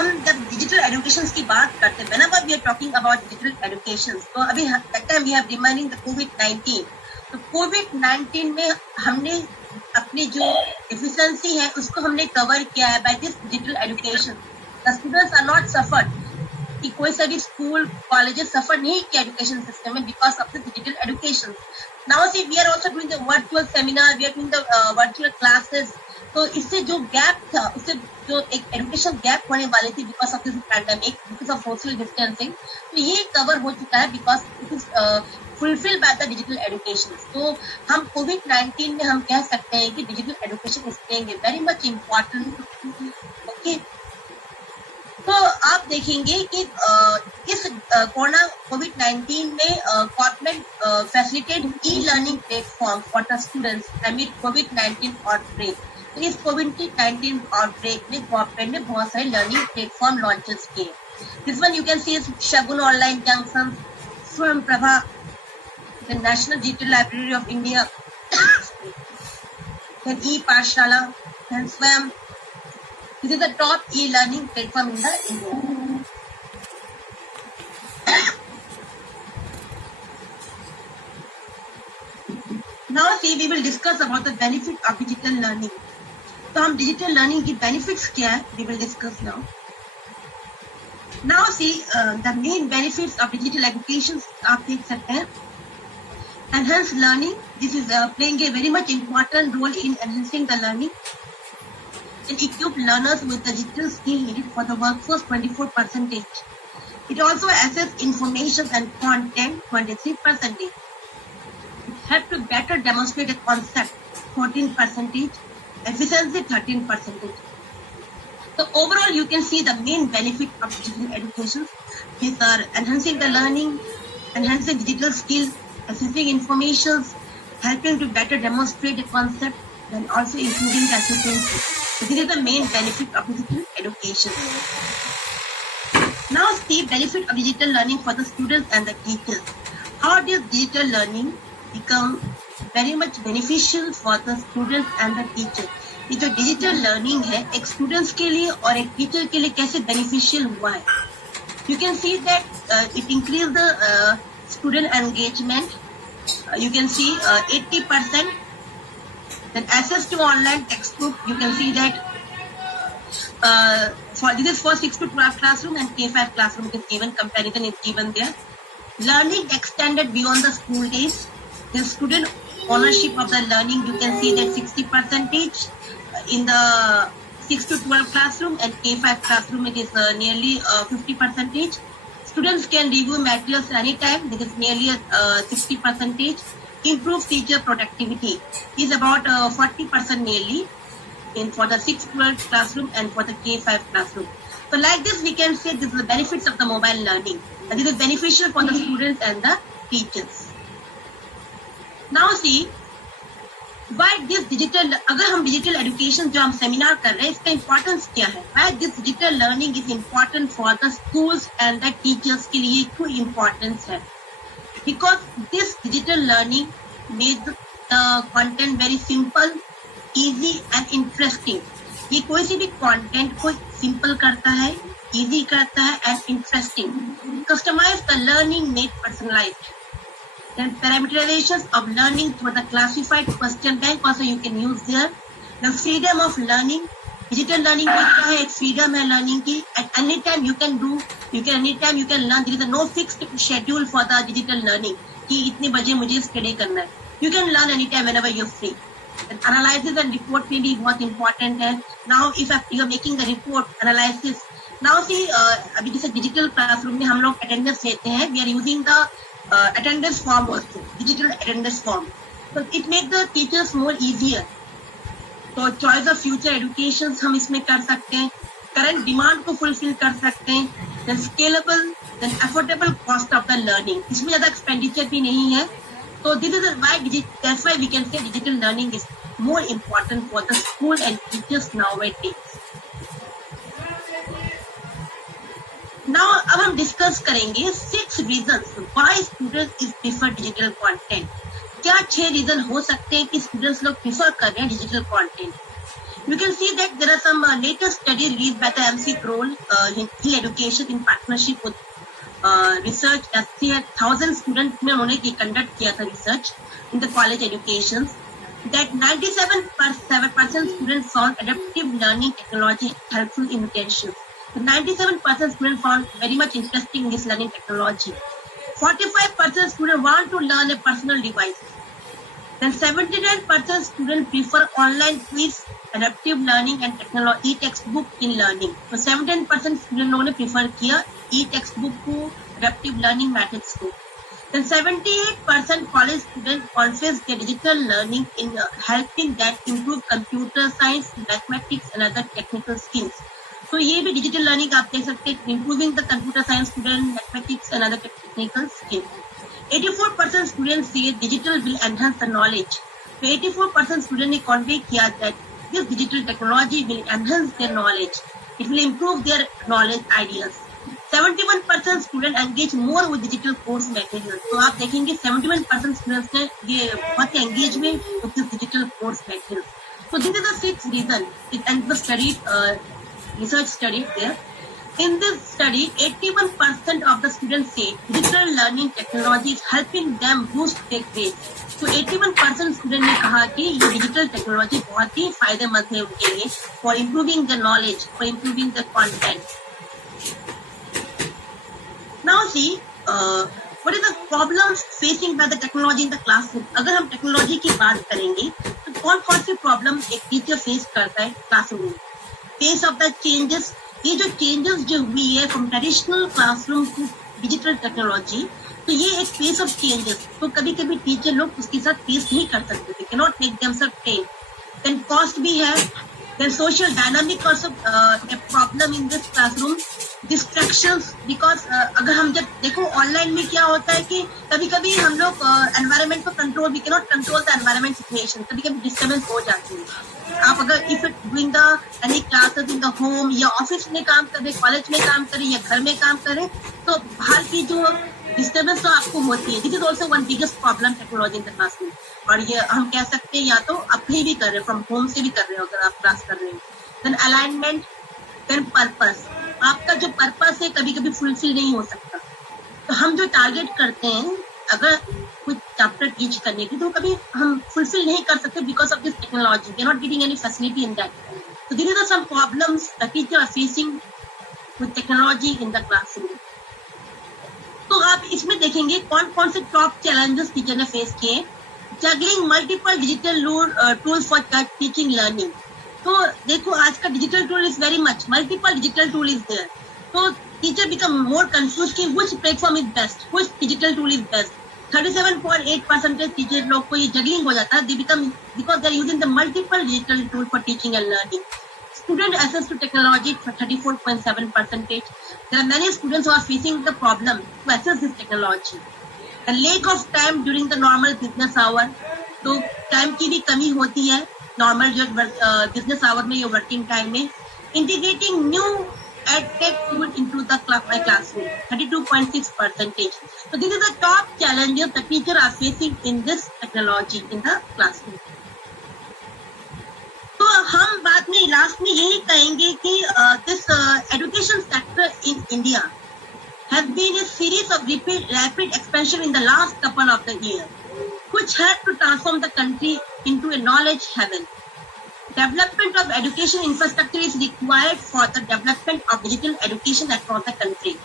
हम जब digital education की बात करते हैं, whenever we are talking about digital education, तो अभी that time we have remaining the COVID-19. तो COVID-19 में हमने अपनी जो एफिशिएंसी है उसको हमने कवर किया है by this digital education. The students are not suffered कि कोई सा भी स्कूल कॉलेजेस सफर नहीं किया एजुकेशन सिस्टम में because of the digital education. Now see we are also doing the virtual seminar, we are doing the virtual classes. तो इससे जो गैप था, उससे जो एक एजुकेशन गैप होने वाली थी because of this pandemic, because of social distancing, तो ये कवर हो चुका है because it is fulfil by the digital education. तो हम कोविड-19 में हम कह सकते हैं कि digital education is playing a very much important. Okay, तो आप देखेंगे कि इस कोरोना कोविड-19 में government facilitated e learning platform for the students amid covid outbreak. तो इस कोविड-19 आउटब्रेक में गवर्नमेंट ने बहुत सारे लर्निंग प्लेटफॉर्म लॉन्चेस किए. This one you can see is Shagun online junction, Swayam Prabha, the national digital library of India, then e-Pathshala, then Swayam. This is the top e-learning platform in the India. Now see, we will discuss about the benefit of digital learning. तो हम digital learning key benefits क्या है, we will discuss now. Now see, the main benefits of digital education आप देख सकते हैं. Enhanced learning, this is playing a very much important role in enhancing the learning and equip learners with the digital skill needed for the workforce 24%. It also assess information and content 23%. It help to better demonstrate a concept 14%, efficiency 13%. So overall you can see the main benefit of digital education. These are enhancing the learning, enhancing digital skills, assessing information, helping to better demonstrate a concept, and also improving the efficiency. So this is the main benefit of digital education. Now see benefit of digital learning for the students and the teachers. How does digital learning become very much beneficial for the students and the teachers? ये जो digital learning है एक students के लिए और एक teacher के लिए कैसे बेनिफिशियल हुआ है. You can see that it increase the student engagement. You can see 80%. Then access to online textbook. You can see that this is for 6 to 12 classroom and K5 classroom is given. Comparison is given there. Learning extended beyond the school days. The student ownership of the learning. You can see that 60% in the 6 to 12 classroom and K5 classroom it is nearly 50%. Students can review materials anytime. This is nearly 60%. Improve teacher productivity is about 40% nearly for the 6-12 classroom and for the K5 classroom. So like this we can say this is the benefits of the mobile learning. And this is beneficial for the students and the teachers. Now see, why this digital, अगर हम digital education जो हम seminar कर रहे हैं इसका importance क्या है. Why this digital learning is important for the schools and the teachers के लिए क्यों इम्पोर्टेंस है. Because this digital learning made the content very simple, easy and interesting. ये कोई सी भी कंटेंट को सिंपल करता है, इजी करता है and interesting. Customize the learning, made personalized. Then parameterizations of learning through the classified question bank also you can use there. The freedom of learning, digital learning क्या है, एक freedom है learning की. At any time you can do, anytime you can learn. There is a no fixed schedule for the digital learning कि इतने बजे मुझे study करना है. You can learn anytime whenever you're free. And analysis and report में भी बहुत important है. Now if you are making the report analysis, now see अभी जैसे digital classroom में हम लोग attendance लेते हैं. We are using the attendance form also, digital attendance form. So it makes the teachers more easier. तो choice of future education हम इसमें कर सकते हैं. Current demand को fulfill कर सकते हैं. Then scalable, then affordable cost of the learning. इसमें ज़्यादा expenditure भी नहीं है. So this is why that's why we can say digital learning is more important for the school and teachers nowadays. Now अब हम डिस्कस करेंगे 6 reasons why students is prefer digital content. क्या 6 reason हो सकते हैं कि स्टूडेंट्स लोग prefer कर रहे हैं digital content. You can see that there are some latest study released by the MC Kroll in education in partnership with research as 1,000 students में उन्होंने conduct किया था research in the college educations that 97% students found adaptive learning technology helpful in retention. 97% students found very much interesting in this learning technology. 45% students want to learn a personal device. Then 79% students prefer online quiz, adaptive learning and technology e-textbook in learning. तो 79% students लोगों ने prefer किया e-textbook को adaptive learning methods को. Then 78% college students confess their digital learning in helping that improve computer science, mathematics and other technical skills. तो ये भी digital learning आप देख सकते हैं improving the computer science student, mathematics and other technical skills. 84% students say digital will enhance the knowledge. So 84% students ने convey किया that this digital technology will enhance their knowledge. It will improve their knowledge ideas. 71% students engage more with digital course materials. तो आप देखेंगे 71% students ने ये बहुत engage में with this digital course materials. So this is the sixth reason. And the study, research study there. In this study, 81% of the students say digital learning technology is helping them boost their grades. तो 81% student ने कहा कि ये digital technology बहुत ही फायदेमंद है उनके लिए for improving the knowledge, for improving the content. Now see what is the problems facing by the technology in the classroom. अगर हम टेक्नोलॉजी की बात करेंगे तो कौन कौन सी प्रॉब्लम एक टीचर फेस करता है क्लासरूम में. फेस ऑफ द चेंजेस, ये जो चेंजेस जो हुई है from traditional classroom to digital technology, तो ये एक फेस ऑफ चेंजेस. तो कभी कभी टीचर लोग उसके साथ फेस नहीं कर सकते थे, can not make themself train. Then cost भी है. Then social dynamic also a problem in this classroom. Distractions, because अगर हम जब देखो ऑनलाइन में क्या होता है कि कभी कभी हम लोग एनवायरमेंट को control, we can not control the environment situation. कभी कभी डिस्टर्बेंस हो जाती है. आप अगर if doing the any classes in the home या ऑफिस में काम करें, कॉलेज में काम करें या घर में काम करें, तो बाहर की जो डिस्टर्बेंस तो आपको होती है. This is also one biggest problem technology in the classroom. और ये हम कह सकते हैं या तो आप कहीं भी कर रहे हैं, फ्रॉम होम से भी कर रहे हो अगर आप क्लास कर रहे हैं. Then alignment, then purpose. आपका जो पर्पस है कभी कभी फुलफिल नहीं हो सकता. तो हम जो टारगेट करते हैं अगर कुछ चैप्टर टीच करने की, तो कभी हम फुलफिल नहीं कर सकते because of this technology. We are not getting any facility in that. So these are some problems that teachers are facing with technology in the classroom. तो आप इसमें देखेंगे कौन कौन से टॉप चैलेंजेस टीचर ने फेस किए. Juggling multiple digital tools for teaching learning. तो देखो आज का digital tool is very much, multiple digital tool is there. तो टीचर बिकम मोर कंफ्यूज कि which platform is best, which digital tool is best. 37.8% teacher लोग को ये juggling हो जाता है. They become because they are using the multiple digital tool for teaching and learning. Student access to technology for 34.7%. There are many students who are facing the problem to access this technology. The lack of time during the normal business hour. तो time की भी कमी होती है normal जो business hour में या working time में. Integrating new EdTech tool into the classroom, 32.6%. So this is the top challenges the teachers are facing in this technology in the classroom. तो हम बाद में लास्ट में यही कहेंगे कि this education sector in India has been a series of rapid expansion in the last couple of the year which had to transform the country into a knowledge heaven. Development of education infrastructure is required for the development of digital education across the country.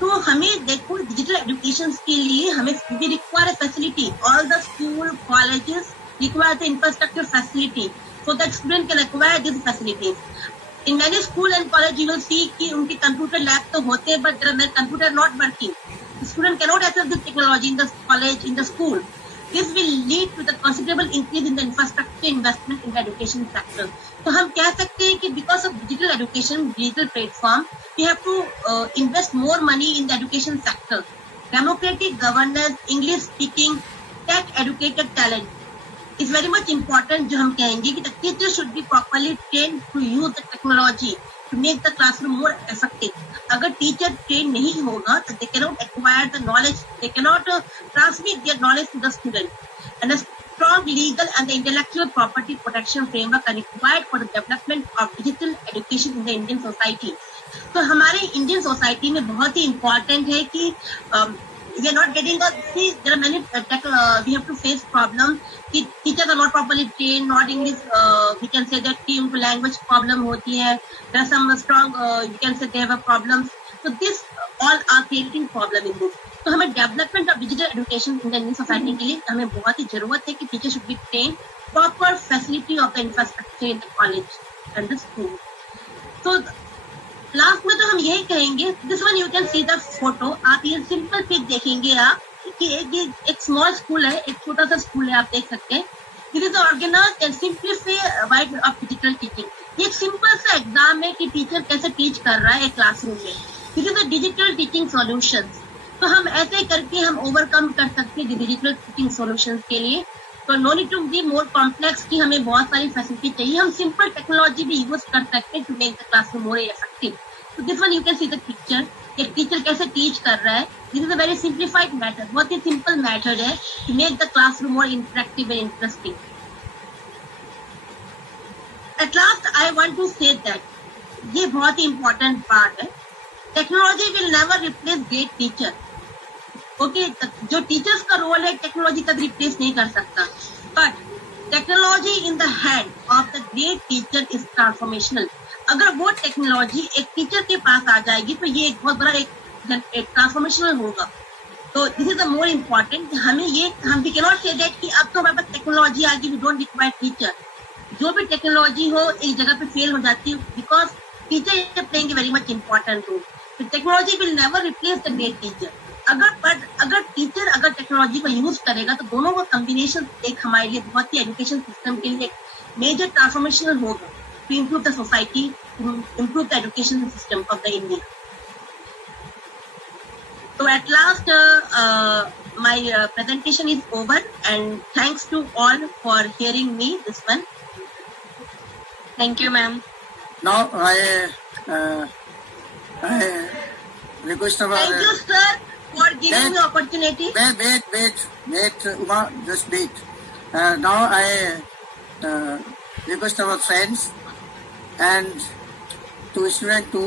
तो हमें देखो digital education के लिए हमें require facility. All the school colleges require the infrastructure facility so that student can acquire these facilities. In many school and college you will see कि उनके computer lab तो होते हैं but their computer not working. The student cannot access this technology in the college, in the school. This will lead to the considerable increase in the infrastructure investment in the education sector. तो हम कह सकते हैं कि because of digital education, digital platform, we have to invest more money in the education sector. Democratic governance, English speaking, tech educated talent is very much important. जो हम कहेंगे कि the teacher should be properly trained to use the technology to make the classroom more effective. अगर teacher trained नहीं होगा तो they cannot acquire the knowledge, they cannot transmit their knowledge to the student. And a strong legal and the intellectual property protection framework are required for the development of digital education in the Indian society. तो हमारे Indian society में बहुत ही important है कि we are not getting there are many we have to face problem कि teachers are not properly trained, not English, we can say that कि उनको language problem होती है, there are some strong you can say they have a problems, so this all are creating problem in this. तो हमें development of digital education in the Indian society के लिए हमें बहुत ही जरूरत है कि teacher should be train, proper facility of the infrastructure in the college and the school. तो लास्ट में तो हम यही कहेंगे, this one you can see the photo, आप ये सिंपल पिक देखेंगे आप कि एक स्मॉल स्कूल है, एक छोटा सा स्कूल है, आप देख सकते हैं. This is organised and simplified of digital teaching. ये एक सिंपल सा एग्जाम है कि टीचर कैसे टीच कर रहा है एक क्लासरूम में. This is the digital teaching solutions. तो हम ऐसे करके हम ओवरकम कर सकते हैं डिजिटल टीचिंग सॉल्यूशंस के लिए. तो no need to be more complex कि हमें बहुत सारी फैसिलिटी चाहिए, हम सिंपल टेक्नोलॉजी भी यूज कर सकते हैं to make the classroom more effective. तो this one you can see the picture, एक टीचर कैसे टीच कर रहा है. This is a very simplified method, बहुत ही सिंपल मेथड है to make the classroom more interactive and interesting. At last I want to say that ये बहुत ही इंपॉर्टेंट पार्ट है, technology will never replace great teacher. Okay, जो teachers का role है टेक्नोलॉजी कभी रिप्लेस नहीं कर सकता, but technology in the hand of the great teacher is transformational. अगर वो टेक्नोलॉजी एक टीचर के पास आ जाएगी तो ये एक बहुत बड़ा एक ट्रांसफॉर्मेशनल होगा. तो this is the more important. हमें ये हम we can not say that कि अब तो हमारे पास टेक्नोलॉजी आ गई, वी डोंट रिक्वायर टीचर. जो भी टेक्नोलॉजी हो एक जगह पे फेल हो जाती है because teacher is playing a very much important role. Technology will never replace the great teacher. अगर टीचर अगर टेक्नोलॉजी को यूज करेगा तो दोनों का कॉम्बिनेशन एक हमारे लिए बहुत ही एजुकेशन सिस्टम के लिए मेजर ट्रांसफॉर्मेशनल होगा to improve the society, to improve the education system of the India. तो at last my presentation is over and thanks to all for hearing me this one. Thank you, ma'am. Now I request our... Thank you, sir, for giving me opportunity. Wait, Uma, just wait. Now I request our friends and to students to